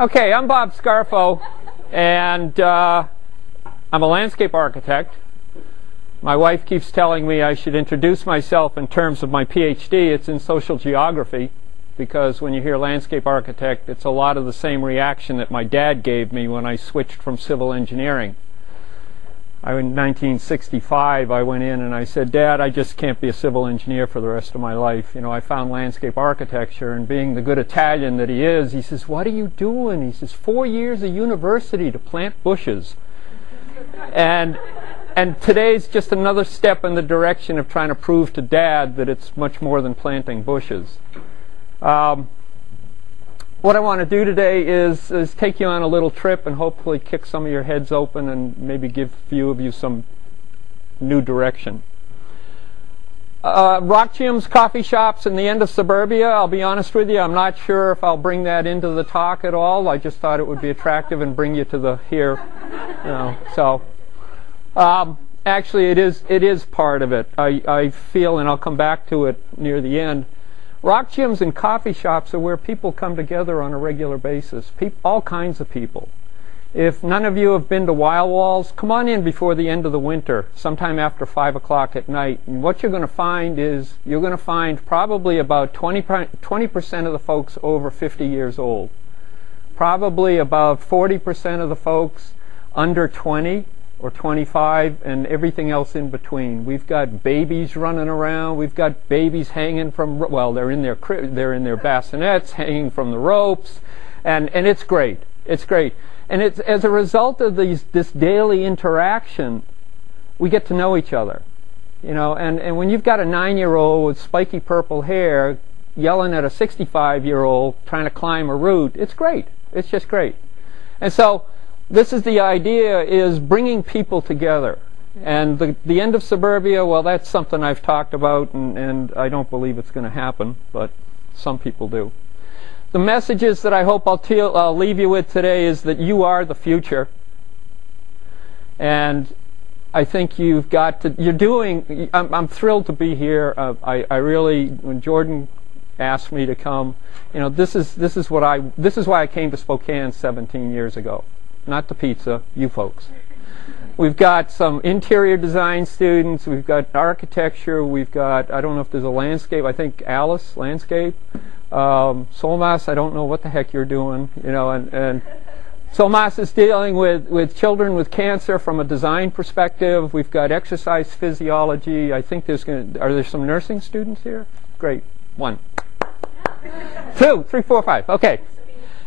Okay, I'm Bob Scarfo, and I'm a landscape architect. My wife keeps telling me I should introduce myself in terms of my PhD. It's in social geography, because when you hear landscape architect, it's a lot of the same reaction that my dad gave me when I switched from civil engineering. In 1965, I went in and I said, Dad, I just can't be a civil engineer for the rest of my life. You know, I found landscape architecture, and being the good Italian that he is, he says, what are you doing? He says, 4 years of university to plant bushes. And today's just another step in the direction of trying to prove to Dad that it's much more than planting bushes. What I want to do today is take you on a little trip and hopefully kick some of your heads open and maybe give a few of you some new direction. Rock gyms, coffee shops, and the end of suburbia, I'll be honest with you, I'm not sure if I'll bring that into the talk at all. I just thought it would be attractive and bring you to the here. You know, so actually it is part of it. I feel, and I'll come back to it near the end, rock gyms and coffee shops are where people come together on a regular basis, all kinds of people. If none of you have been to Wild Walls, come on in before the end of the winter, sometime after 5 o'clock at night. And what you're going to find is you're going to find probably about 20% of the folks over 50 years old. Probably about 40% of the folks under 20 or 25, and everything else in between. We've got babies running around. We've got babies hanging from, well, they're in their bassinets, hanging from the ropes, and it's great. It's great. And it's as a result of this daily interaction, we get to know each other. You know, and when you've got a 9-year-old with spiky purple hair yelling at a 65-year-old trying to climb a root, it's great. It's just great. And so this is the idea, is bringing people together. And the end of suburbia, well, that's something I've talked about, and I don't believe it's going to happen, but some people do. The messages that I hope I'll leave you with today is that you are the future. And I think you've got to, I'm thrilled to be here. I really, when Jordan asked me to come, you know, this is why I came to Spokane 17 years ago. Not the pizza, you folks. We've got some interior design students, we've got architecture, we've got, I don't know if there's a landscape, I think Alice, landscape. Solmas, I don't know what the heck you're doing, you know, and Solmas is dealing with children with cancer from a design perspective. We've got exercise physiology. I think are there some nursing students here? Great. 1. 2, 3, 4, 5. Okay.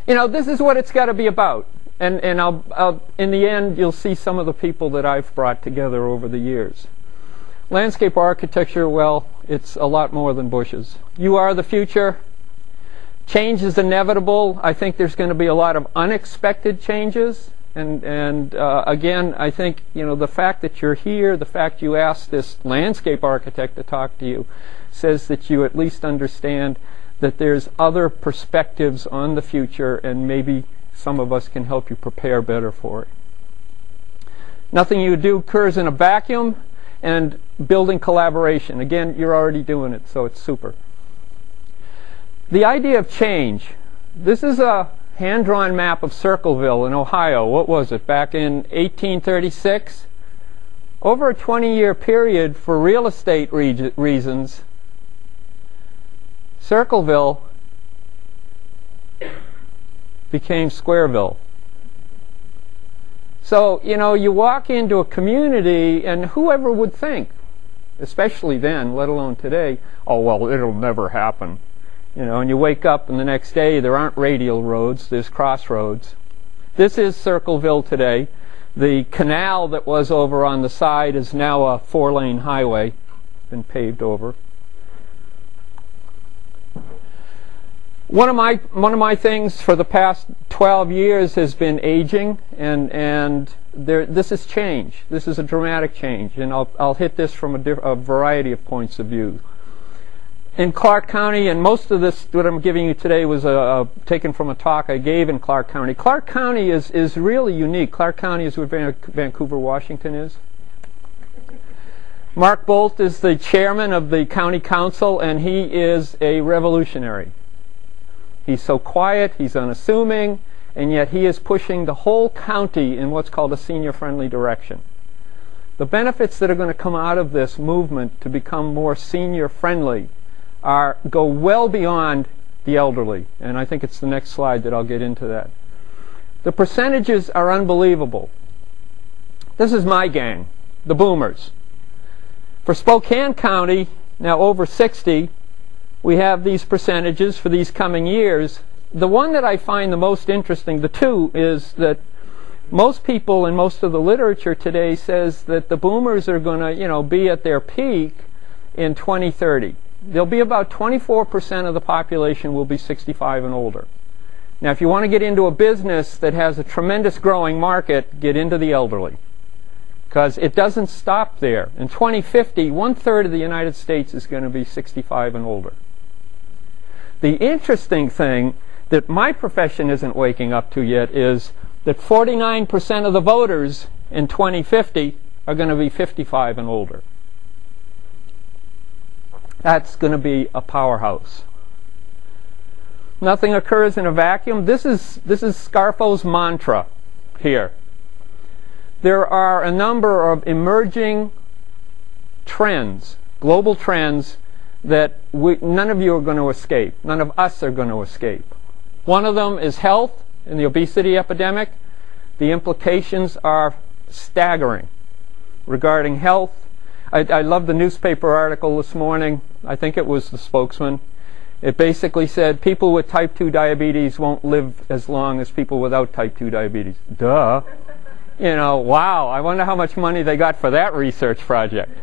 You know, this is what it's got to be about. And I'll, in the end, you'll see some of the people that I've brought together over the years. Landscape architecture, well, it's a lot more than bushes. You are the future. Change is inevitable. I think there's going to be a lot of unexpected changes. And again, I think, you know, the fact that you're here, the fact you asked this landscape architect to talk to you, says that you at least understand that there's other perspectives on the future, and maybe some of us can help you prepare better for it. Nothing you do occurs in a vacuum, and building collaboration. Again, you're already doing it, so it's super. The idea of change. This is a hand-drawn map of Circleville in Ohio. What was it, back in 1836? Over a 20-year period, for real estate reasons, Circleville became Squareville. So, you know, you walk into a community, and whoever would think, especially then, let alone today, oh, well, it'll never happen. You know, and you wake up and the next day there aren't radial roads, there's crossroads. This is Circleville today. The canal that was over on the side is now a 4-lane highway, been paved over. One of my things for the past 12 years has been aging, and this is change. This is a dramatic change, and I'll hit this from a variety of points of view. In Clark County, and most of this, what I'm giving you today, was taken from a talk I gave in Clark County. Clark County is really unique. Clark County is where Vancouver, Washington is. Mark Bolt is the chairman of the county council, and he is a revolutionary. He's so quiet, he's unassuming, and yet he is pushing the whole county in what's called a senior-friendly direction. The benefits that are going to come out of this movement to become more senior-friendly go well beyond the elderly, and I think it's the next slide that I'll get into that. The percentages are unbelievable. This is my gang, the boomers. For Spokane County, now over 60, we have these percentages for these coming years. The one that I find the most interesting, the two, is that most people and most of the literature today says that the boomers are going to, be at their peak in 2030. There'll be about 24% of the population will be 65 and older. Now, if you want to get into a business that has a tremendous growing market, get into the elderly, because it doesn't stop there. In 2050, 1/3 of the United States is going to be 65 and older. The interesting thing that my profession isn't waking up to yet is that 49% of the voters in 2050 are going to be 55 and older. That's going to be a powerhouse. Nothing occurs in a vacuum. This is Scarfo's mantra here. There are a number of emerging trends, global trends, that none of you are going to escape. None of us are going to escape. One of them is health and the obesity epidemic. The implications are staggering regarding health. I love the newspaper article this morning. I think it was the Spokesman. It basically said people with type 2 diabetes won't live as long as people without type 2 diabetes. Duh. Wow. I wonder how much money they got for that research project.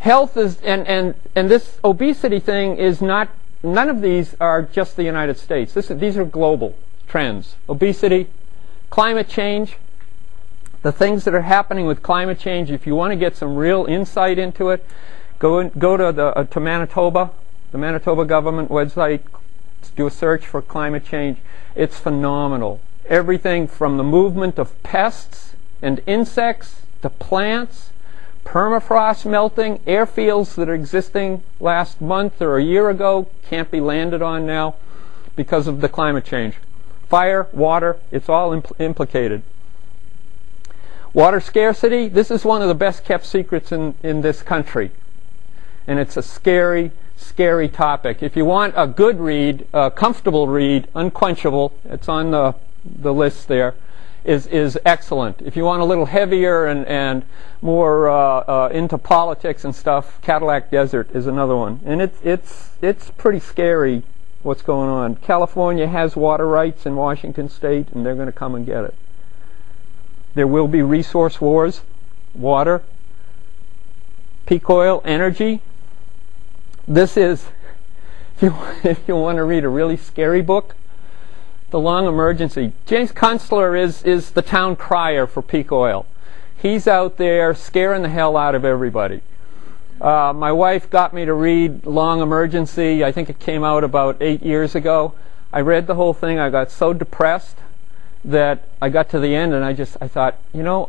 Health is, and this obesity thing is not, none of these are just the United States. These are global trends. Obesity, climate change, the things that are happening with climate change. If you want to get some real insight into it, go to Manitoba, the Manitoba government website, do a search for climate change. It's phenomenal. Everything from the movement of pests and insects to plants, permafrost melting, airfields that are existing last month or a year ago can't be landed on now because of the climate change. Fire, water, it's all implicated. Water scarcity, this is one of the best kept secrets in this country. And it's a scary, scary topic. If you want a good read, a comfortable read, Unquenchable, it's on the list there, is excellent. If you want a little heavier and more into politics and stuff, Cadillac Desert is another one. And it's pretty scary what's going on. California has water rights in Washington State, and they're going to come and get it. There will be resource wars, water, peak oil, energy. This is, if you want to read a really scary book, The Long Emergency. James Kunstler is the town crier for peak oil. He's out there scaring the hell out of everybody. My wife got me to read Long Emergency. I think it came out about 8 years ago. I read the whole thing. I got so depressed that I got to the end and I thought,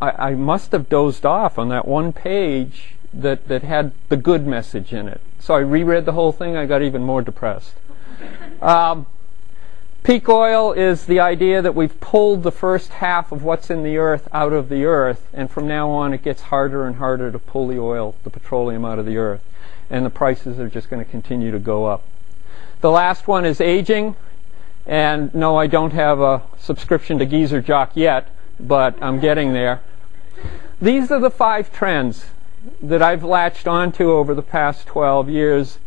I must have dozed off on that one page that had the good message in it. So I reread the whole thing. I got even more depressed. Peak oil is the idea that we've pulled the first half of what's in the earth out of the earth, and from now on it gets harder and harder to pull the oil, the petroleum, out of the earth, and the prices are just going to continue to go up. The last one is aging, and no, I don't have a subscription to Geezer Jock yet, but I'm getting there. These are the 5 trends that I've latched onto over the past 12 years.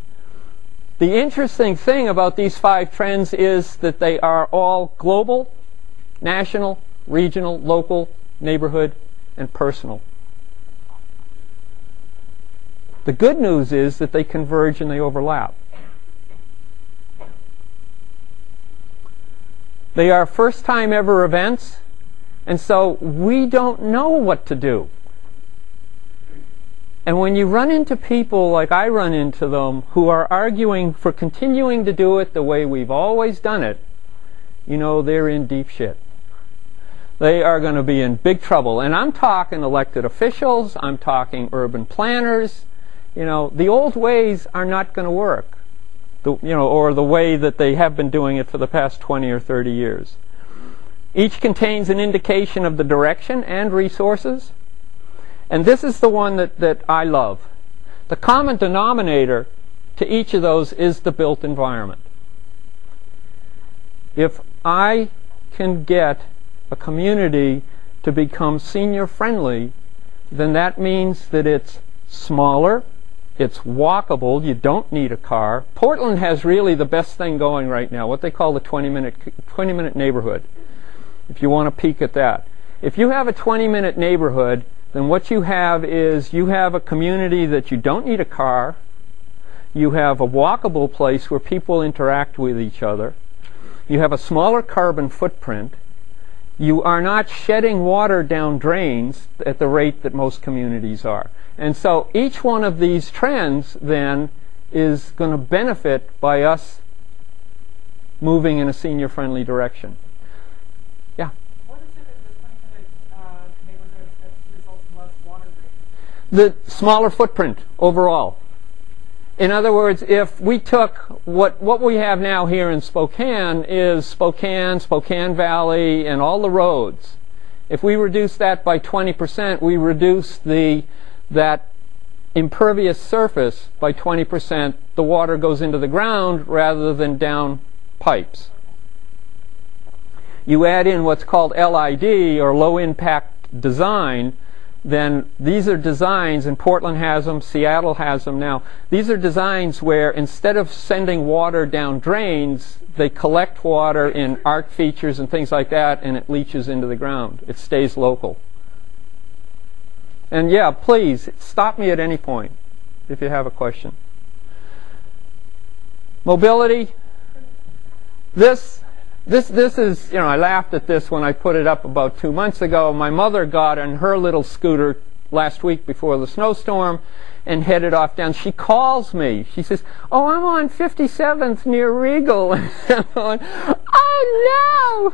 The interesting thing about these 5 trends is that they are all global, national, regional, local, neighborhood, and personal. The good news is that they converge and they overlap. They are first-time ever events, and so we don't know what to do. And when you run into people like I run into them who are arguing for continuing to do it the way we've always done it, they're in deep shit. They are going to be in big trouble. And I'm talking elected officials, I'm talking urban planners. The old ways are not going to work. or the way that they have been doing it for the past 20 or 30 years. Each contains an indication of the direction and resources. And this is the one that I love. The common denominator to each of those is the built environment. If I can get a community to become senior friendly, then that means that it's smaller, it's walkable, you don't need a car. Portland has really the best thing going right now, what they call the 20-minute neighborhood, if you want to peek at that. If you have a 20-minute neighborhood, then what you have is you have a community that you don't need a car, you have a walkable place where people interact with each other, you have a smaller carbon footprint, you are not shedding water down drains at the rate that most communities are. And so each one of these trends then is going to benefit by us moving in a senior-friendly direction. Yeah? What is it in the 20-minute neighborhood that results in less water drainage? The smaller footprint overall. In other words, if we took what we have now here in Spokane is Spokane, Spokane Valley, and all the roads. If we reduce that by 20%, we reduce that impervious surface by 20%. The water goes into the ground rather than down pipes. You add in what's called LID, or low impact design, then these are designs, and Portland has them, Seattle has them now. These are designs where instead of sending water down drains, they collect water in arc features and things like that, and it leaches into the ground. It stays local. And yeah, please, stop me at any point if you have a question. Mobility. This is, I laughed at this when I put it up about 2 months ago. My mother got on her little scooter last week before the snowstorm and headed off down. She calls me. She says, "Oh, I'm on 57th near Regal." And I'm going, "Oh,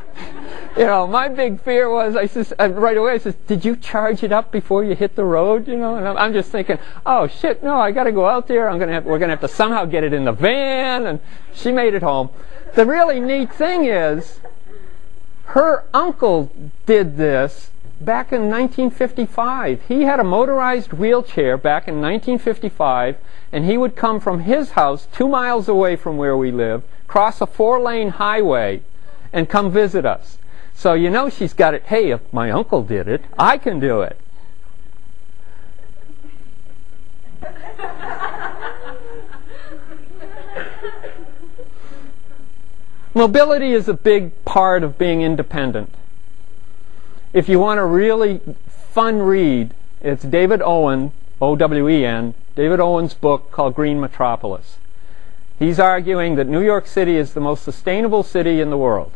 no!" My big fear was, right away, I says, "Did you charge it up before you hit the road?" And I'm just thinking, "Oh, shit, no, I got to go out there. We're going to have to somehow get it in the van." And she made it home. The really neat thing is, her uncle did this back in 1955. He had a motorized wheelchair back in 1955, and he would come from his house 2 miles away from where we live, cross a 4-lane highway, and come visit us. So she's got it, hey, if my uncle did it, I can do it. Mobility is a big part of being independent. If you want a really fun read, it's David Owen, O-W-E-N, David Owen's book called Green Metropolis. He's arguing that New York City is the most sustainable city in the world.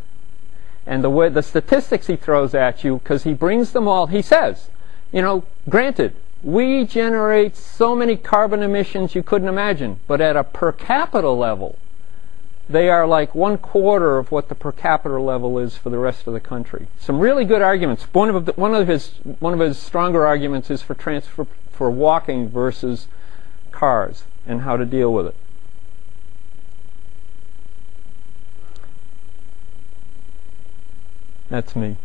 And the statistics he throws at you, because he brings them all, he says, granted, we generate so many carbon emissions you couldn't imagine, but at a per capita level, they are like 1/4 of what the per capita level is for the rest of the country. Some really good arguments. One of his stronger arguments is for walking versus cars and how to deal with it. That's me.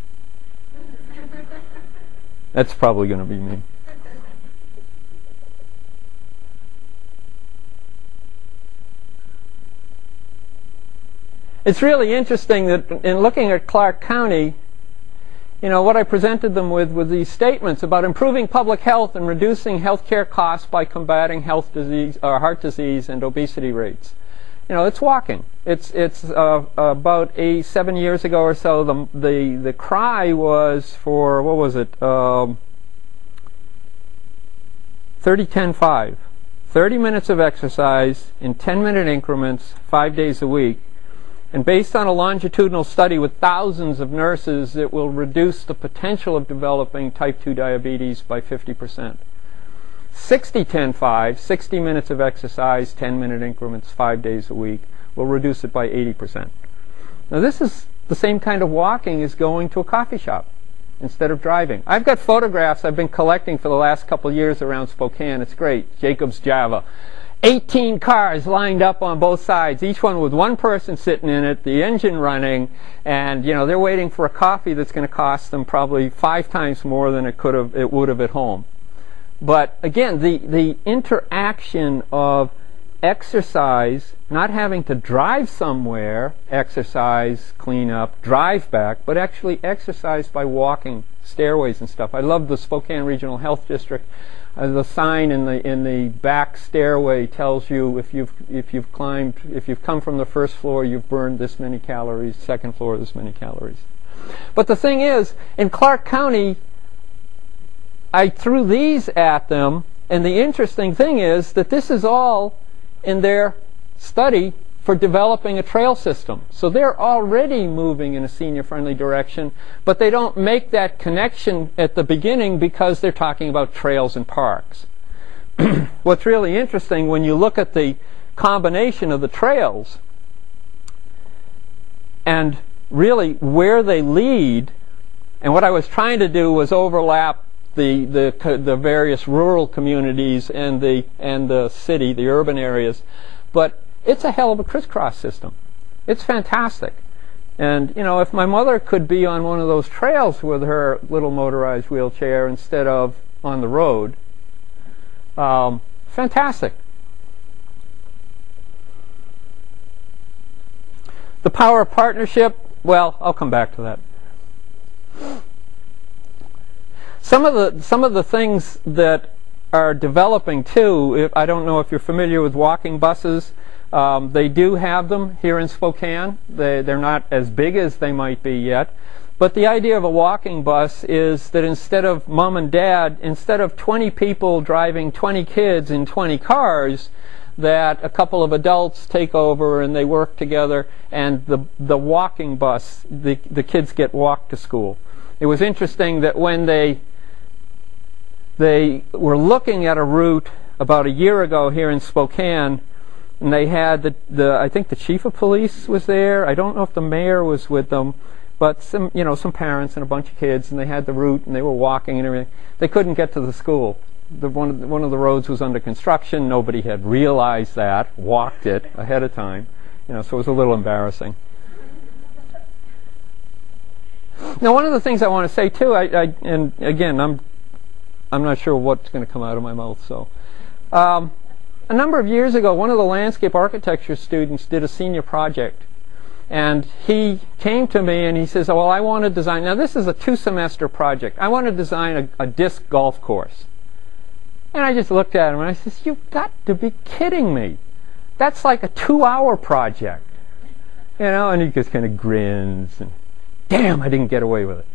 That's probably going to be me. It's really interesting that in looking at Clark County, what I presented them with these statements about improving public health and reducing health care costs by combating heart disease and obesity rates. It's walking. It's about 7 years ago or so, the cry was for, what was it, 30-10-5. 30 minutes of exercise in 10-minute increments, 5 days a week. And based on a longitudinal study with thousands of nurses, it will reduce the potential of developing type 2 diabetes by 50%. 60-10-5, 60 minutes of exercise, 10-minute increments, 5 days a week, will reduce it by 80%. Now this is the same kind of walking as going to a coffee shop instead of driving. I've got photographs I've been collecting for the last couple years around Spokane. It's great. Jacob's Java. 18 cars lined up on both sides, each one with one person sitting in it, the engine running, and they're waiting for a coffee that's going to cost them probably 5 times more than it would have at home. But again, the interaction of exercise, not having to drive somewhere, exercise, clean up, drive back, but actually exercise by walking stairways and stuff. I love the Spokane Regional Health District. The sign in the back stairway tells you if you've come from the first floor, you've burned this many calories, second floor this many calories. But the thing is, in Clark County, I threw these at them, and the interesting thing is that this is all in their study for developing a trail system. So they're already moving in a senior-friendly direction, but they don't make that connection at the beginning because they're talking about trails and parks. What's really interesting when you look at the combination of the trails and really where they lead, and what I was trying to do was overlap the various rural communities and the city, the urban areas, but it's a hell of a crisscross system. It's fantastic. And if my mother could be on one of those trails with her little motorized wheelchair instead of on the road, fantastic. The power of partnership, well, I'll come back to that. Some of the things that are developing too, I don't know if you're familiar with walking buses. They do have them here in Spokane. They're not as big as they might be yet. But the idea of a walking bus is that instead of mom and dad, instead of 20 people driving 20 kids in 20 cars, that a couple of adults take over and they work together, and the walking bus, the kids get walked to school. It was interesting that when they were looking at a route about a year ago here in Spokane, and they had I think the chief of police was there. I don't know if the mayor was with them, but some parents and a bunch of kids, and they had the route and they were walking and everything. They couldn't get to the school. One of the roads was under construction. Nobody had realized that, walked it ahead of time, so it was a little embarrassing. Now, one of the things I want to say too, and again, I'm not sure what's going to come out of my mouth. So, a number of years ago, one of the landscape architecture students did a senior project, and he came to me and he says, "Well, I want to design." Now, this is a 2-semester project. I want to design a disc golf course. And I just looked at him and I says, "You've got to be kidding me! That's like a 2-hour project." And he just kind of grins and, "Damn, I didn't get away with it."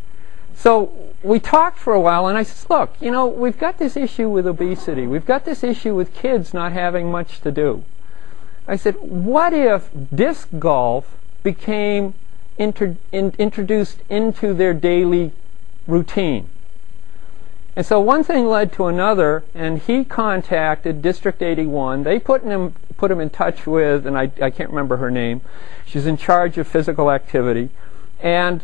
So we talked for a while, and I said, "Look, we've got this issue with obesity. We've got this issue with kids not having much to do." I said, "What if disc golf became introduced into their daily routine?" And so one thing led to another, and he contacted District 81. They put him in touch with, and I can't remember her name. She's in charge of physical activity. And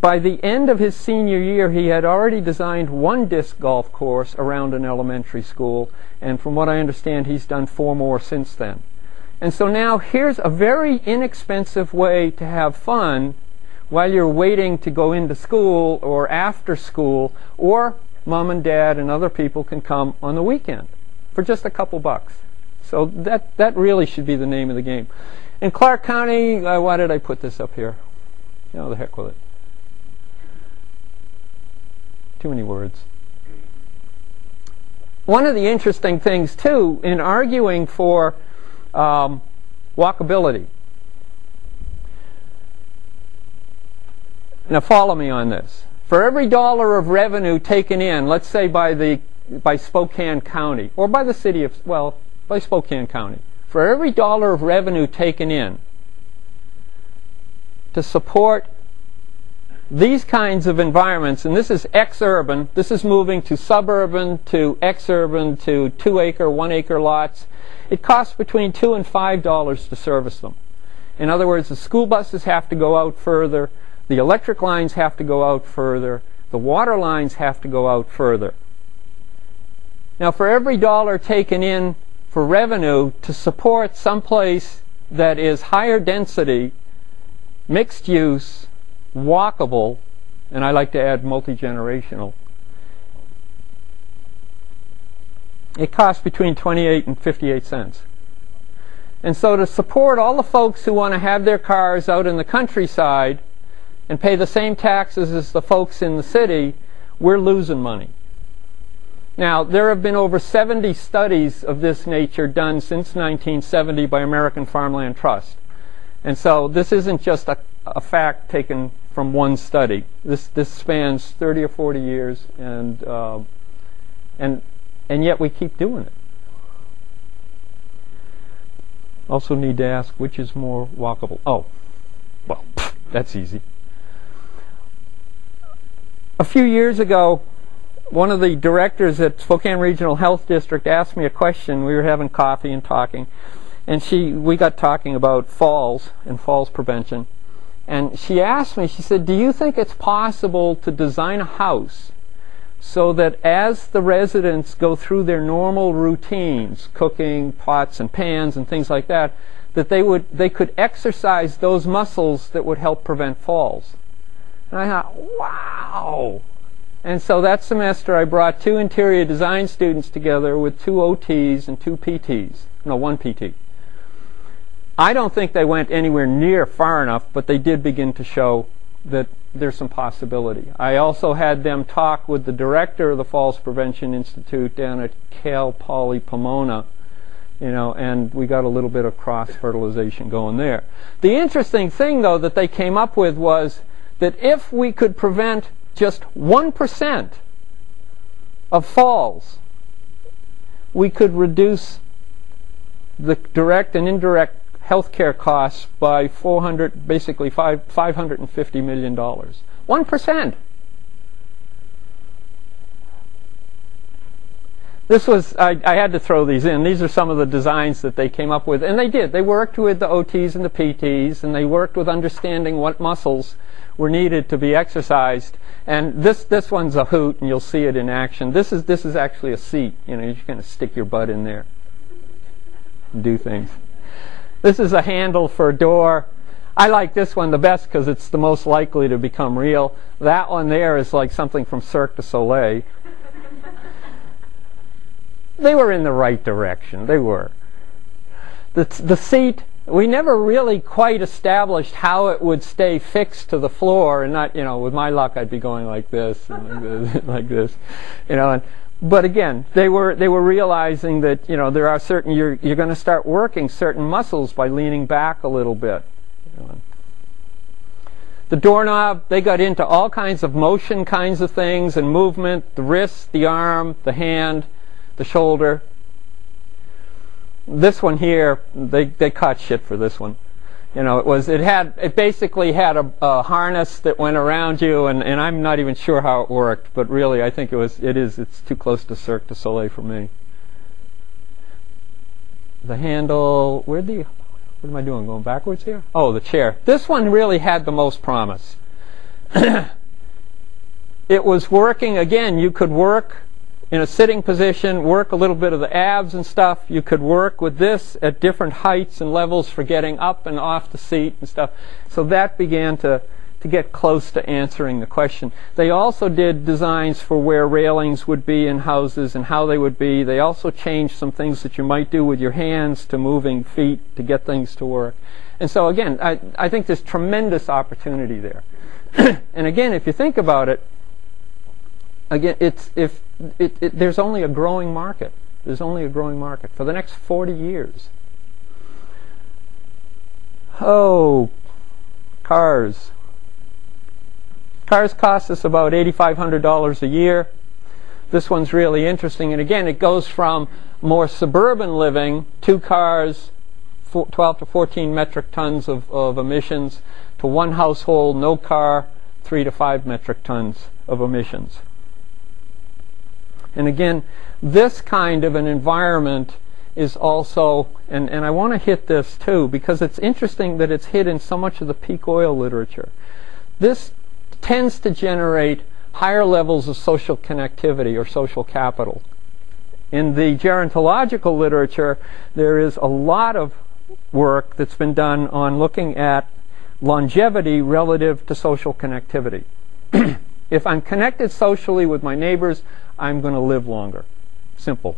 by the end of his senior year, he had already designed 1 disc golf course around an elementary school, and from what I understand, he's done 4 more since then. And so now here's a very inexpensive way to have fun while you're waiting to go into school or after school, or mom and dad and other people can come on the weekend for just a couple bucks. So that really should be the name of the game. In Clark County, why did I put this up here? The heck with it. Too many words. One of the interesting things, too, in arguing for walkability. Now, follow me on this. For every dollar of revenue taken in, let's say by Spokane County, or by the city of, by Spokane County, for every dollar of revenue taken in to support these kinds of environments, and this is ex-urban, this is moving to suburban, to ex-urban, to 2-acre, 1-acre lots, it costs between $2 and $5 to service them. In other words, the school buses have to go out further, the electric lines have to go out further, the water lines have to go out further. Now, for every dollar taken in for revenue to support someplace that is higher density, mixed use, walkable, and I like to add multi-generational. It costs between 28 and 58 cents. And so to support all the folks who want to have their cars out in the countryside and pay the same taxes as the folks in the city, we're losing money. Now, there have been over 70 studies of this nature done since 1970 by American Farmland Trust. And so this isn't just a fact taken from one study. This spans 30 or 40 years, and yet we keep doing it. Also need to ask, which is more walkable? Oh, well, that's easy. A few years ago, one of the directors at Spokane Regional Health District asked me a question. We were having coffee and talking, and we got talking about falls and falls prevention. And she asked me, she said, do you think it's possible to design a house so that as the residents go through their normal routines, cooking, pots and pans and things like that, that they could exercise those muscles that would help prevent falls? And I thought, wow! And so that semester I brought 2 interior design students together with 2 OTs and 2 PTs. No, 1 PT. I don't think they went anywhere near far enough, but they did begin to show that there's some possibility. I also had them talk with the director of the Falls Prevention Institute down at Cal Poly Pomona, and we got a little bit of cross-fertilization going there. The interesting thing, though, that they came up with was that if we could prevent just 1% of falls, we could reduce the direct and indirect healthcare costs by $550 million. 1%. This was, I had to throw these in. These are some of the designs that they came up with, and they did. They worked with the OTs and the PTs, and they worked with understanding what muscles were needed to be exercised. And this one's a hoot, and you'll see it in action. This is actually a seat. You're just going to stick your butt in there and do things. This is a handle for a door. I like this one the best because it's the most likely to become real. That one there is like something from Cirque du Soleil. They were in the right direction. They were. The seat, we never really quite established how it would stay fixed to the floor and not, with my luck I'd be going like this and like this, like this, But again, they were realizing that there are certain you're going to start working certain muscles by leaning back a little bit. The doorknob, they got into all kinds of motion kinds of things and movement, the wrist, the arm, the hand, the shoulder. This one here, they caught shit for this one. It basically had a harness that went around you, and I'm not even sure how it worked, but really I think it's too close to Cirque du Soleil for me. The handle, what am I doing, going backwards here? Oh, the chair. This one really had the most promise. It was working, again, you could work in a sitting position, work a little bit of the abs and stuff. You could work with this at different heights and levels for getting up and off the seat and stuff. So that began to get close to answering the question. They also did designs for where railings would be in houses and how they would be. They also changed some things that you might do with your hands to moving feet to get things to work. And so again, I think there's tremendous opportunity there. And again, if you think about it, again, there's only a growing market. There's only a growing market for the next 40 years. Oh, cars. Cars cost us about $8,500 a year. This one's really interesting. And again, it goes from more suburban living, 2 cars, 12 to 14 metric tons of emissions, to 1 household, no car, 3 to 5 metric tons of emissions. And again, this kind of an environment is also, and I want to hit this too, because it's interesting that it's hit in so much of the peak oil literature. This tends to generate higher levels of social connectivity or social capital. In the gerontological literature, there is a lot of work that's been done on looking at longevity relative to social connectivity. If I'm connected socially with my neighbors, I'm going to live longer. Simple.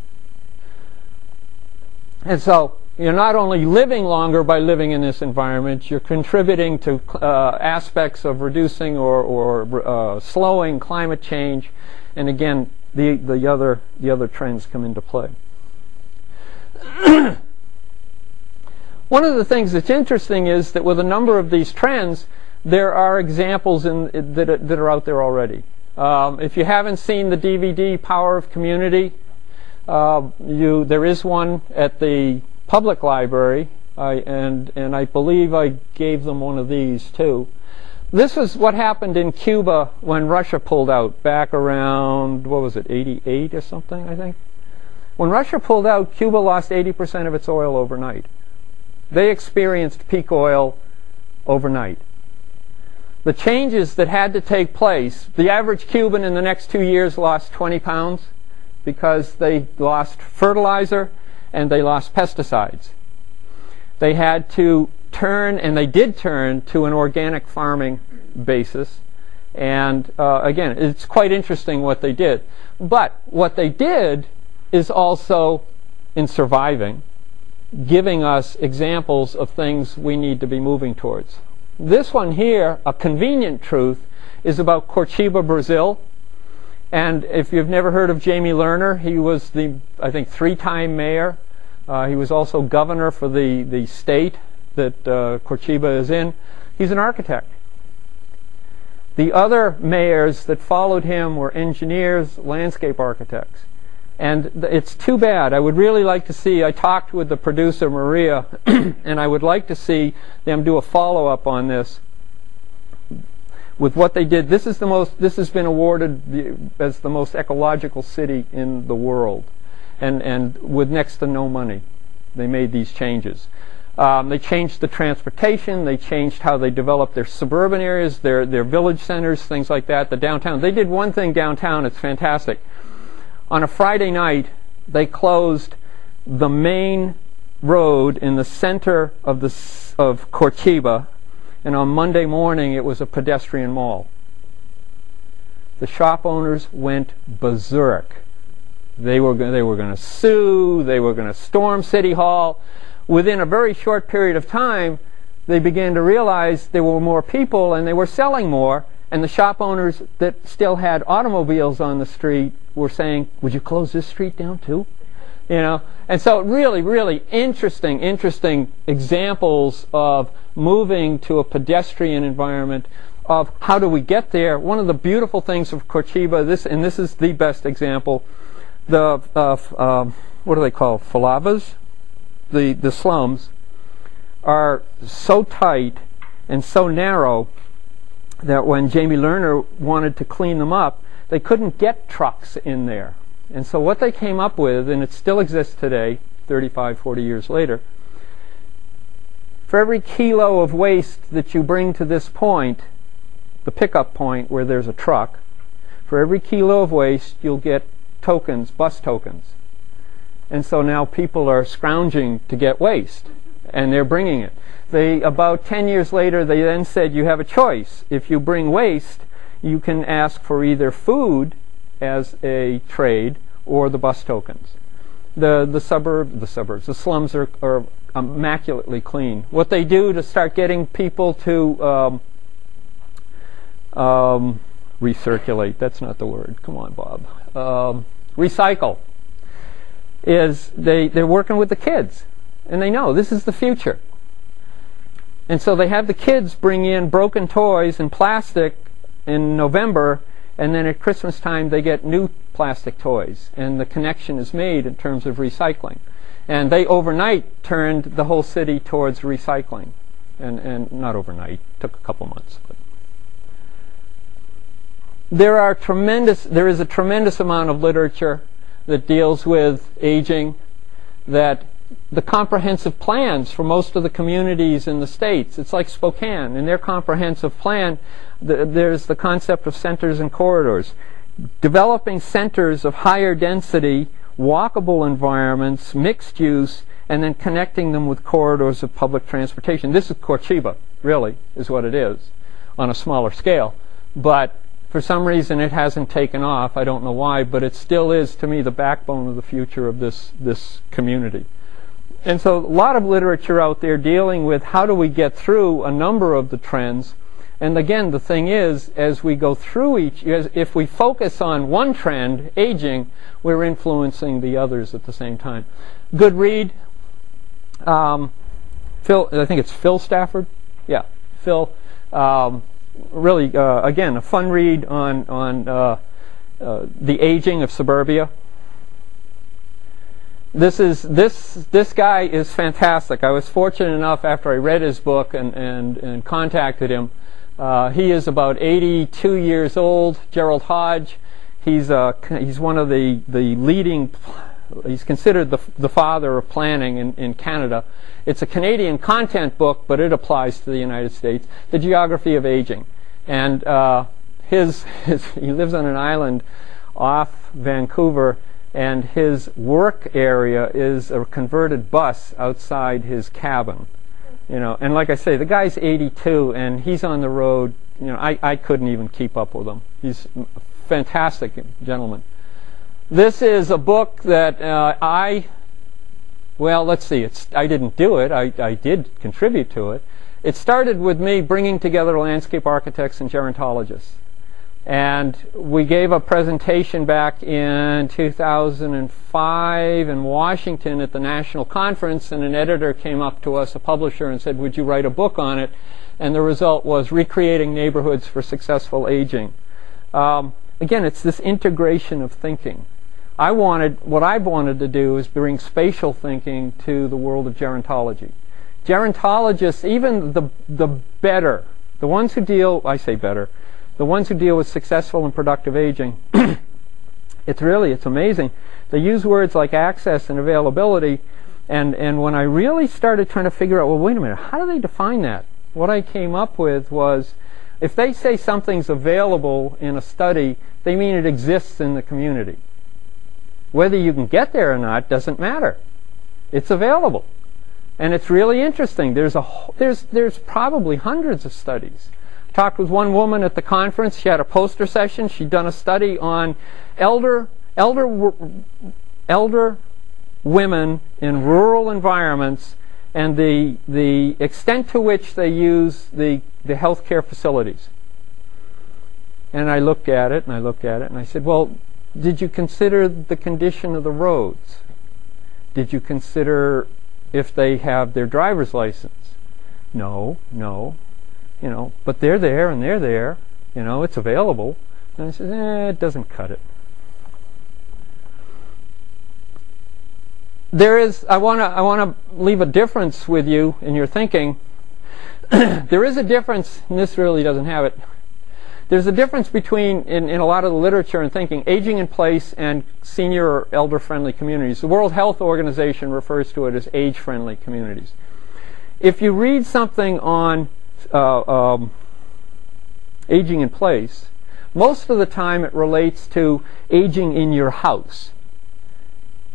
And so you're not only living longer by living in this environment, you're contributing to aspects of reducing or slowing climate change. And again, the other trends come into play. One of the things that's interesting is that with a number of these trends, there are examples that are out there already. If you haven't seen the DVD Power of Community, there is one at the public library, and I believe I gave them one of these too. This was what happened in Cuba when Russia pulled out back around, what was it, 88 or something, I think? When Russia pulled out, Cuba lost 80% of its oil overnight. They experienced peak oil overnight. The changes that had to take place, the average Cuban in the next 2 years lost 20 pounds because they lost fertilizer and they lost pesticides. They had to turn, and they did turn, to an organic farming basis. And again, it's quite interesting what they did. But what they did is also, in surviving, giving us examples of things we need to be moving towards. This one here, A Convenient Truth, is about Curitiba, Brazil. And if you've never heard of Jamie Lerner, he was the, I think, 3-time mayor. He was also governor for the state that Curitiba is in. He's an architect. The other mayors that followed him were engineers, landscape architects. And it's too bad. I would really like to see, I talked with the producer, Maria, and I would like to see them do a follow-up on this with what they did. This has been awarded as the most ecological city in the world. And with next to no money, they made these changes. They changed the transportation. They changed how they developed their suburban areas, their village centers, things like that, the downtown. They did one thing downtown. It's fantastic. On a Friday night, they closed the main road in the center of Curitiba, and on Monday morning it was a pedestrian mall. The shop owners went berserk. They were going to sue. They were going to storm City Hall. Within a very short period of time, they began to realize there were more people and they were selling more. And the shop owners that still had automobiles on the street were saying, "Would you close this street down too?" You know, and so really, really interesting examples of moving to a pedestrian environment. Of how do we get there? One of the beautiful things of Curitiba, and this is the best example. The what do they call favelas? The slums are so tight and so narrow that when Jamie Lerner wanted to clean them up, they couldn't get trucks in there. And so what they came up with, and it still exists today, 35, 40 years later, for every kilo of waste that you bring to this point, the pickup point where there's a truck, for every kilo of waste you'll get tokens, bus tokens. And so now people are scrounging to get waste, and they're bringing it. About 10 years later, they then said you have a choice. If you bring waste, you can ask for either food as a trade or the bus tokens. The slums are immaculately clean. What they do to start getting people to recirculate, that's not the word, come on, Bob, recycle, is they're working with the kids, and they know this is the future. And so they have the kids bring in broken toys and plastic in November, and then at Christmas time they get new plastic toys, and the connection is made in terms of recycling. And they overnight turned the whole city towards recycling. And not overnight, took a couple months. But there is a tremendous amount of literature that deals with aging, that the comprehensive plans for most of the communities in the states, it's like Spokane. In their comprehensive plan, there's the concept of centers and corridors. Developing centers of higher density walkable environments, mixed use, and then connecting them with corridors of public transportation. This is Corchiba, really, is what it is, on a smaller scale. But for some reason it hasn't taken off. I don't know why, but it still is, to me, the backbone of the future of this community. And so a lot of literature out there dealing with how do we get through a number of the trends. And again, the thing is, as we go through if we focus on one trend, aging, we're influencing the others at the same time. Good read. Phil, I think it's Phil Stafford. Yeah, Phil. Really, again, a fun read on the aging of suburbia. This guy is fantastic. I was fortunate enough after I read his book and contacted him. He is about 82 years old. Gerald Hodge. He's one of the leading. He's considered the father of planning in Canada. It's a Canadian content book, but it applies to the United States. The Geography of Aging, and he lives on an island off Vancouver. And his work area is a converted bus outside his cabin, And like I say, the guy's 82, and he's on the road. I couldn't even keep up with him. He's a fantastic gentleman. This is a book that let's see. I didn't do it. I did contribute to it. It started with me bringing together landscape architects and gerontologists. And we gave a presentation back in 2005 in Washington at the national conference, and an editor came up to us, a publisher, and said, would you write a book on it? And the result was Recreating Neighborhoods for Successful Aging. Again, it's this integration of thinking. What I wanted to do is bring spatial thinking to the world of gerontology. Gerontologists, even the better, the ones who deal, I say better, the ones who deal with successful and productive aging, it's amazing. They use words like access and availability, and when I really started trying to figure out, well, wait a minute, how do they define that? What I came up with was, if they say something's available in a study, they mean it exists in the community. Whether you can get there or not doesn't matter. It's available. And it's really interesting. There's probably hundreds of studies. Talked with one woman at the conference. She had a poster session. She'd done a study on elder women in rural environments and the extent to which they use the healthcare facilities. And I looked at it, and I said, well, did you consider the condition of the roads? Did you consider if they have their driver's license? No. But they're there and they're there. It's available. And I said, it doesn't cut it. I want to leave a difference with you in your thinking. There is a difference, and this really doesn't have it. There's a difference between, in a lot of the literature and thinking, aging in place and senior or elder-friendly communities. The World Health Organization refers to it as age-friendly communities. If you read something on aging in place, most of the time it relates to aging in your house.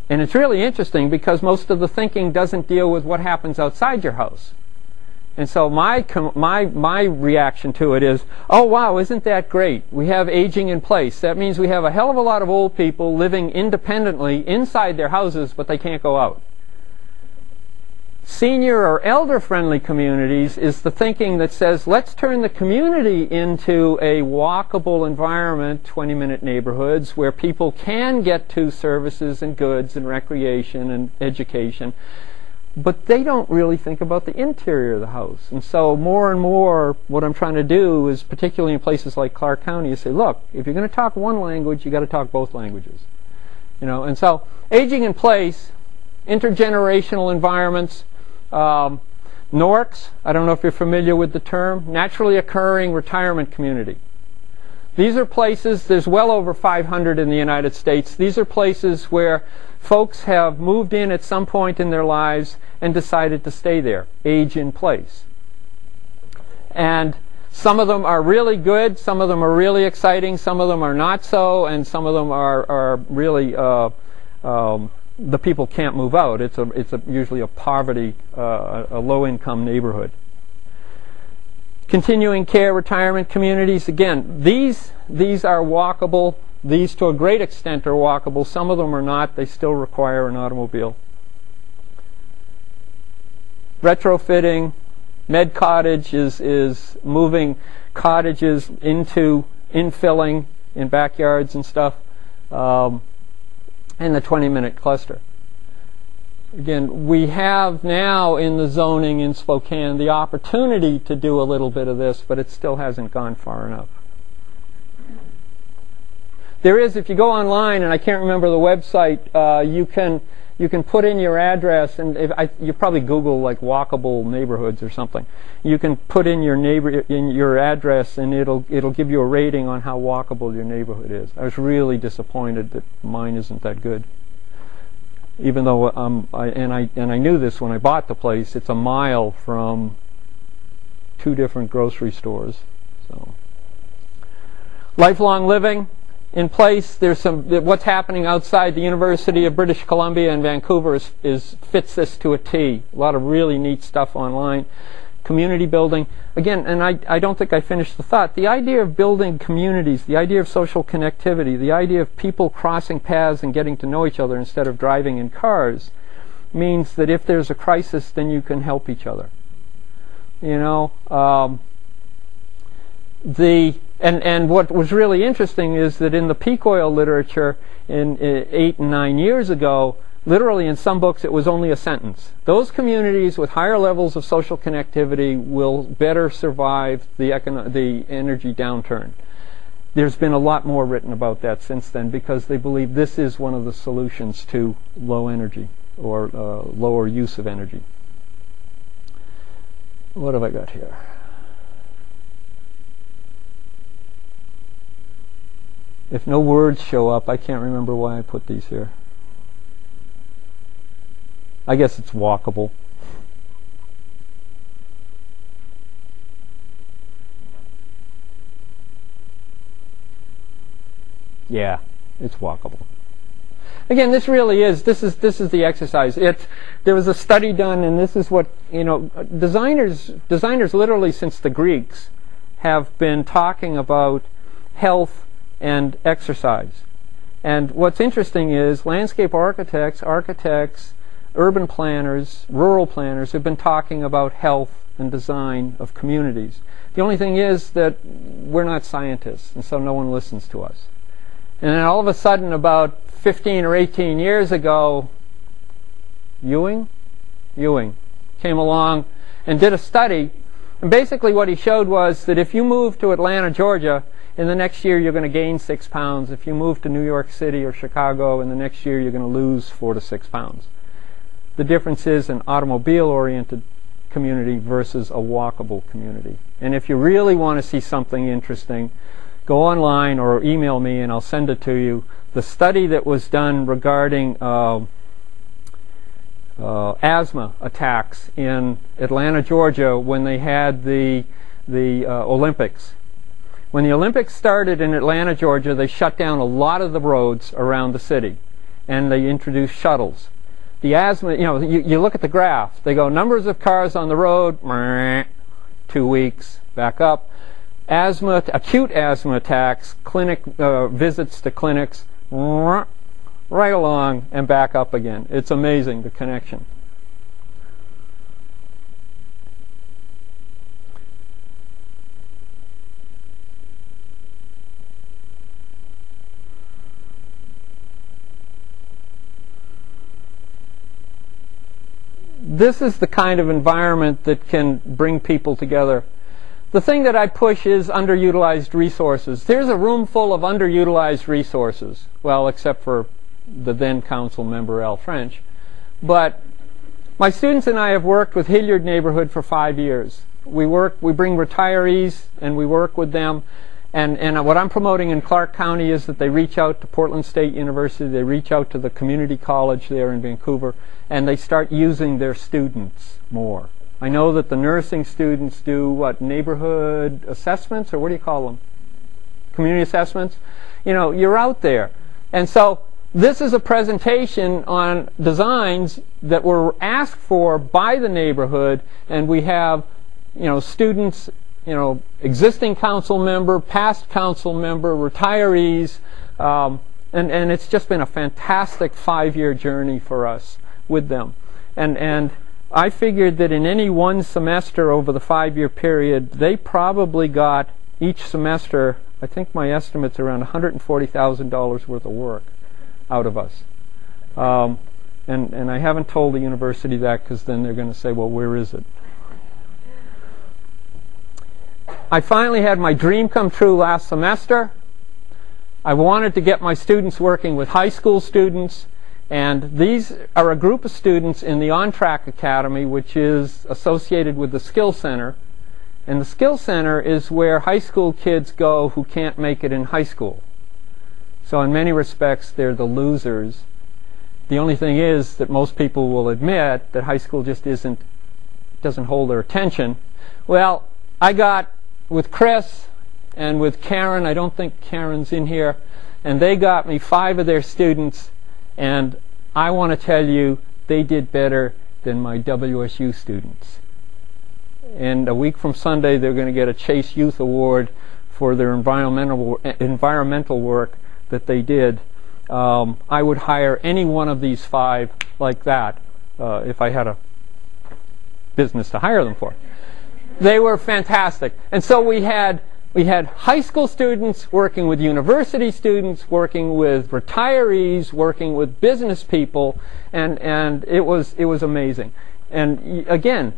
And it's really interesting because most of the thinking doesn't deal with what happens outside your house. And so my reaction to it is, oh wow, isn't that great? We have aging in place. That means we have a hell of a lot of old people living independently inside their houses, but they can't go out. Senior or elder-friendly communities is the thinking that says, let's turn the community into a walkable environment, 20-minute neighborhoods, where people can get to services and goods and recreation and education. But they don't really think about the interior of the house. And so more and more what I'm trying to do is, particularly in places like Clark County, is say, look, if you're going to talk one language, you've got to talk both languages. And so aging in place, intergenerational environments, NORCs, I don't know if you're familiar with the term, naturally occurring retirement community. These are places, there's well over 500 in the United States. These are places where folks have moved in at some point in their lives and decided to stay there, age in place. And some of them are really good, some of them are really exciting, some of them are not so, and some of them are really the people can't move out. It's usually a poverty, a low-income neighborhood. Continuing care retirement communities. Again, these are walkable. These, to a great extent, are walkable. Some of them are not. They still require an automobile. Retrofitting. Med Cottage is moving cottages into infilling in backyards and stuff. And the 20-minute cluster. Again, we have now in the zoning in Spokane the opportunity to do a little bit of this, but it still hasn't gone far enough. There is, if you go online, and I can't remember the website, you can put in your address, and you probably Google like walkable neighborhoods or something. You can put in your address, and it'll give you a rating on how walkable your neighborhood is. I was really disappointed that mine isn't that good. Even though I knew this when I bought the place, it's a mile from 2 different grocery stores. So, lifelong living in place. There's what's happening outside the University of British Columbia in Vancouver fits this to a T. A lot of really neat stuff online. Community building. Again, and I don't think I finished the thought. The idea of building communities, the idea of social connectivity, the idea of people crossing paths and getting to know each other instead of driving in cars means that if there's a crisis, then you can help each other. You know, and what was really interesting is that in the peak oil literature in 8 and 9 years ago, literally in some books it was only a sentence. Those communities with higher levels of social connectivity will better survive the energy downturn. There's been a lot more written about that since then because they believe this is one of the solutions to low energy or lower use of energy. What have I got here? If no words show up, I can't remember why I put these here. I guess it's walkable. Yeah, it's walkable. Again, this really is. This is the exercise. There was a study done, and this is what designers literally since the Greeks have been talking about health and exercise. And what's interesting is landscape architects, urban planners, rural planners have been talking about health and design of communities. The only thing is that we're not scientists, and so no one listens to us. And then all of a sudden, about 15 or 18 years ago, Ewing came along and did a study. And basically what he showed was that if you move to Atlanta, Georgia, in the next year you're going to gain 6 pounds. If you move to New York City or Chicago, in the next year you're going to lose 4 to 6 pounds. The difference is an automobile-oriented community versus a walkable community. And if you really want to see something interesting, go online or email me and I'll send it to you. The study that was done regarding asthma attacks in Atlanta, Georgia, when they had the Olympics. When the Olympics started in Atlanta, Georgia, they shut down a lot of the roads around the city, and they introduced shuttles. The asthma, you look at the graph. They go numbers of cars on the road, 2 weeks, back up. Asthma, acute asthma attacks, clinic visits to clinics, right along and back up again. It's amazing, the connection. This is the kind of environment that can bring people together. The thing that I push is underutilized resources. There's a room full of underutilized resources. Well, except for the then council member, Al French. But my students and I have worked with Hilliard neighborhood for 5 years. We bring retirees and we work with them. And what I'm promoting in Clark County is that they reach out to Portland State University, they reach out to the community college there in Vancouver, and they start using their students more. I know that the nursing students do neighborhood assessments, or what do you call them? Community assessments. You're out there. And so this is a presentation on designs that were asked for by the neighborhood, and we have, students, existing council member, past council member, retirees, and it's just been a fantastic 5-year journey for us with them. And I figured that in any one semester over the 5-year period, they probably got each semester, I think my estimate's around $140,000 worth of work out of us. And I haven't told the university that, because then they're going to say, well, where is it? I finally had my dream come true last semester. I wanted to get my students working with high school students, and these are a group of students in the On Track Academy, which is associated with the Skill Center. And the Skill Center is where high school kids go who can't make it in high school. So in many respects, they're the losers. The only thing is that most people will admit that high school just doesn't hold their attention. Well, I got with Chris and with Karen, I don't think Karen's in here, and they got me 5 of their students, and I want to tell you, they did better than my WSU students. And a week from Sunday, they're going to get a Chase Youth Award for their environmental work that they did. I would hire any one of these 5 like that if I had a business to hire them for. They were fantastic. And so we had high school students working with university students, working with retirees, working with business people, and it was amazing. And again,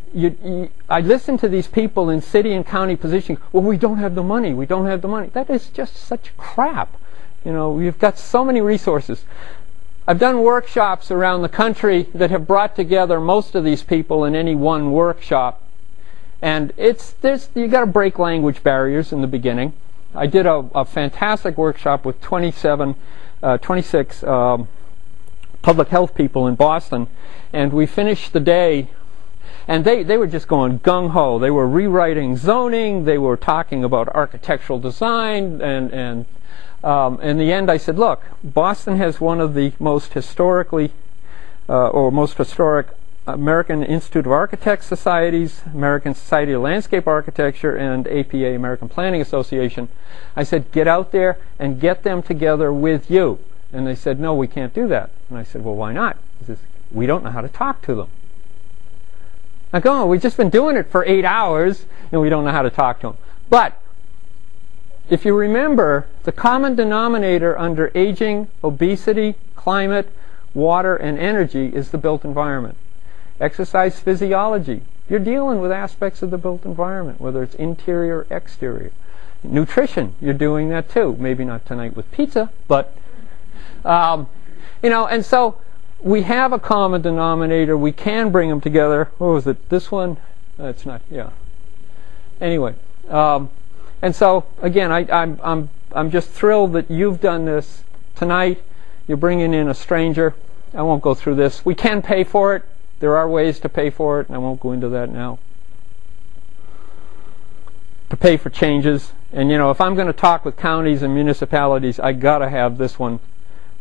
I listen to these people in city and county positions. Well, we don't have the money. We don't have the money. That is just such crap. We've got so many resources. I've done workshops around the country that have brought together most of these people in any one workshop. And you got to break language barriers in the beginning. I did a fantastic workshop with 26 public health people in Boston, and we finished the day, and they were just going gung-ho. They were rewriting zoning, they were talking about architectural design, and in the end I said, look, Boston has one of the most historic American Institute of Architects societies, American Society of Landscape Architecture, and APA, American Planning Association. I said, get out there and get them together with you. And they said, no, we can't do that. And I said, well, why not? He says, we don't know how to talk to them. I go, oh, we've just been doing it for 8 hours, and we don't know how to talk to them. But if you remember, the common denominator under aging, obesity, climate, water, and energy is the built environment. Exercise physiology. You're dealing with aspects of the built environment, whether it's interior or exterior. Nutrition, you're doing that too. Maybe not tonight with pizza, but, and so we have a common denominator. We can bring them together. What was it? This one? It's not, yeah. Anyway, and so, again, I'm just thrilled that you've done this tonight. You're bringing in a stranger. I won't go through this. We can pay for it. There are ways to pay for it, and I won't go into that now. To pay for changes. And, if I'm going to talk with counties and municipalities, I got to have this one,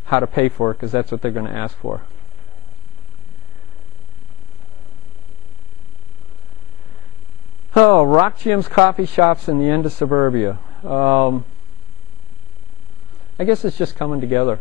how to pay for it, because that's what they're going to ask for. Oh, rock gyms, coffee shops, and the end of suburbia. I guess it's just coming together.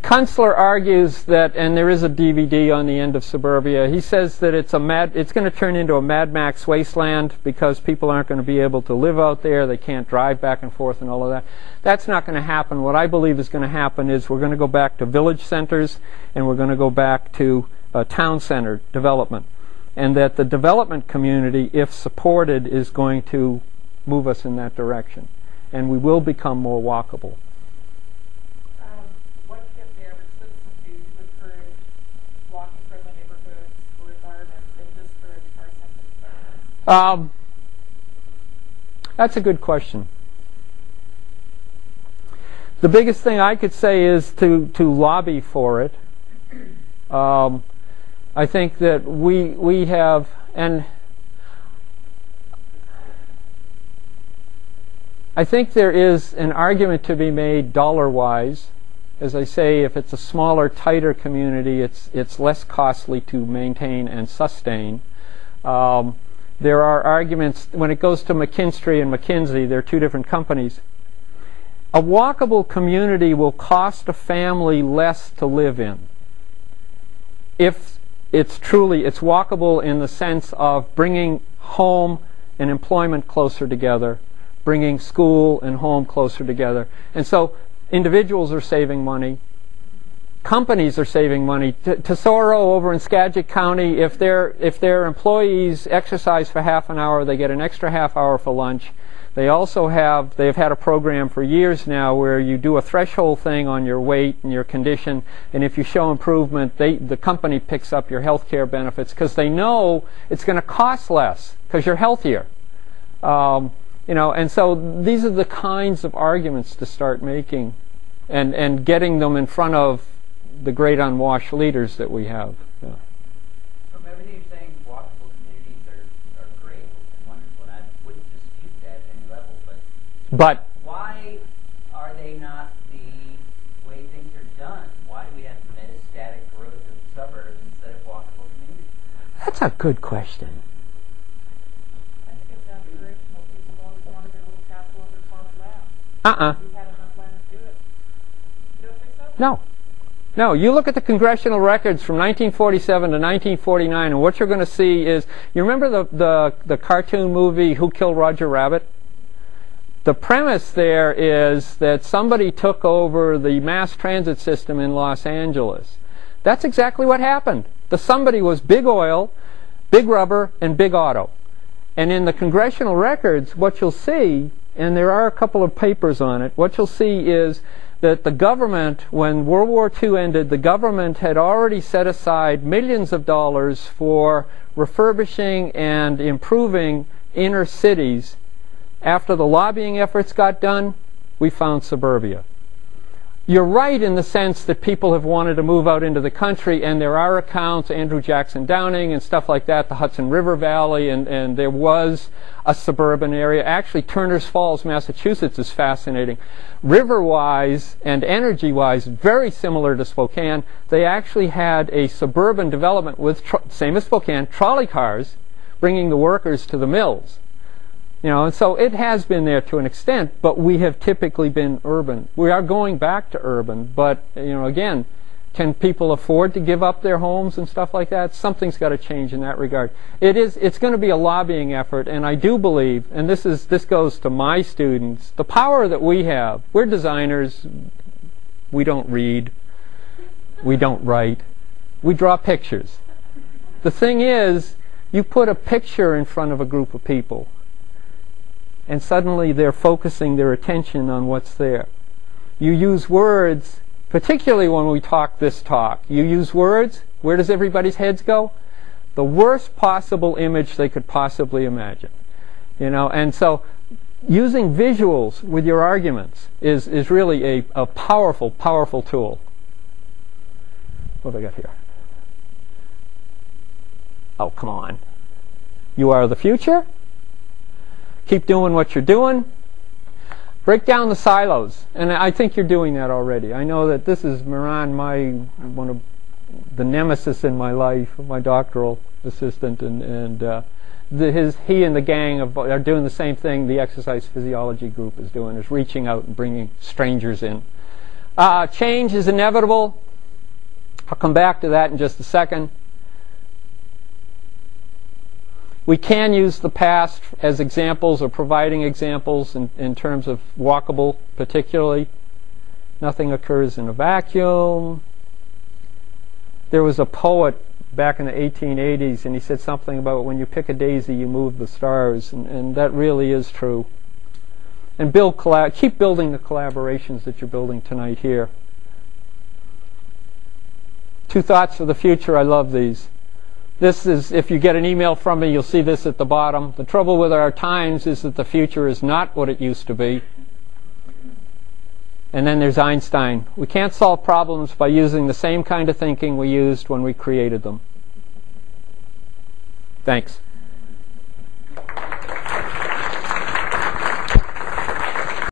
Kunstler argues that, and there is a DVD on the end of suburbia, he says that it's going to turn into a Mad Max wasteland because people aren't going to be able to live out there. They can't drive back and forth and all of that. That's not going to happen. What I believe is going to happen is we're going to go back to village centers, and we're going to go back to town center development. And that the development community, if supported, is going to move us in that direction. And we will become more walkable. What can the average citizen do to encourage walking-friendly neighborhoods or environments and discourage car-centric environments? That's a good question. The biggest thing I could say is to lobby for it. I think that we have, and I think there is an argument to be made dollar-wise. As I say, if it's a smaller, tighter community, it's less costly to maintain and sustain. There are arguments, when it goes to McKinstry and McKinsey, they're two different companies. A walkable community will cost a family less to live in if it's walkable in the sense of bringing home and employment closer together, bringing school and home closer together. And so individuals are saving money. Companies are saving money. Tesoro over in Skagit County, if their employees exercise for half an hour, they get an extra half hour for lunch. They've had a program for years now where you do a threshold thing on your weight and your condition, and if you show improvement, the company picks up your health care benefits because they know it's going to cost less because you're healthier. And so these are the kinds of arguments to start making and getting them in front of the great unwashed leaders that we have. Yeah. From everything you're saying, walkable communities are great and wonderful, and I wouldn't dispute that at any level, but why are they not the way things are done? Why do we have metastatic growth of suburbs instead of walkable communities? That's a good question. I think it's aspirational. People always wanted their little castle under carved land. We've had enough land to do it. You don't think so? No. No, you look at the congressional records from 1947 to 1949, and what you're going to see is, you remember the cartoon movie Who Killed Roger Rabbit? The premise there is that somebody took over the mass transit system in Los Angeles. That's exactly what happened. The somebody was big oil, big rubber, and big auto. And in the congressional records, what you'll see, and there are a couple of papers on it, what you'll see is that the government, when World War II ended, the government had already set aside millions of dollars for refurbishing and improving inner cities. After the lobbying efforts got done, we found suburbia. You're right in the sense that people have wanted to move out into the country, and there are accounts, Andrew Jackson Downing and stuff like that, the Hudson River Valley, and there was a suburban area. Actually, Turner's Falls, Massachusetts is fascinating. River-wise and energy-wise, very similar to Spokane. They actually had a suburban development with, same as Spokane, trolley cars bringing the workers to the mills. And so it has been there to an extent, but we have typically been urban. We are going back to urban, but again, can people afford to give up their homes and stuff like that? Something's got to change in that regard. It's going to be a lobbying effort, and I do believe, and this goes to my students, the power that we have. We're designers. We don't read. We don't write. We draw pictures. The thing is, you put a picture in front of a group of people, and suddenly they're focusing their attention on what's there. You use words, particularly when we talk this talk. You use words, where does everybody's heads go? The worst possible image they could possibly imagine. And so using visuals with your arguments is really a powerful, powerful tool. What have I got here? Oh, come on. You are the future. Keep doing what you're doing. Break down the silos, and I think you're doing that already. I know that this is Moran, one of the nemesis in my life, my doctoral assistant, and he and the gang are doing the same thing the exercise physiology group is doing, is reaching out and bringing strangers in. Change is inevitable. I'll come back to that in just a second. We can use the past as examples or providing examples in terms of walkable particularly. Nothing occurs in a vacuum. There was a poet back in the 1880s, and he said something about when you pick a daisy, you move the stars, and that really is true. And keep building the collaborations that you're building tonight here. 2 thoughts for the future. I love these. This is, if you get an email from me, you'll see this at the bottom. The trouble with our times is that the future is not what it used to be. And then there's Einstein. We can't solve problems by using the same kind of thinking we used when we created them. Thanks.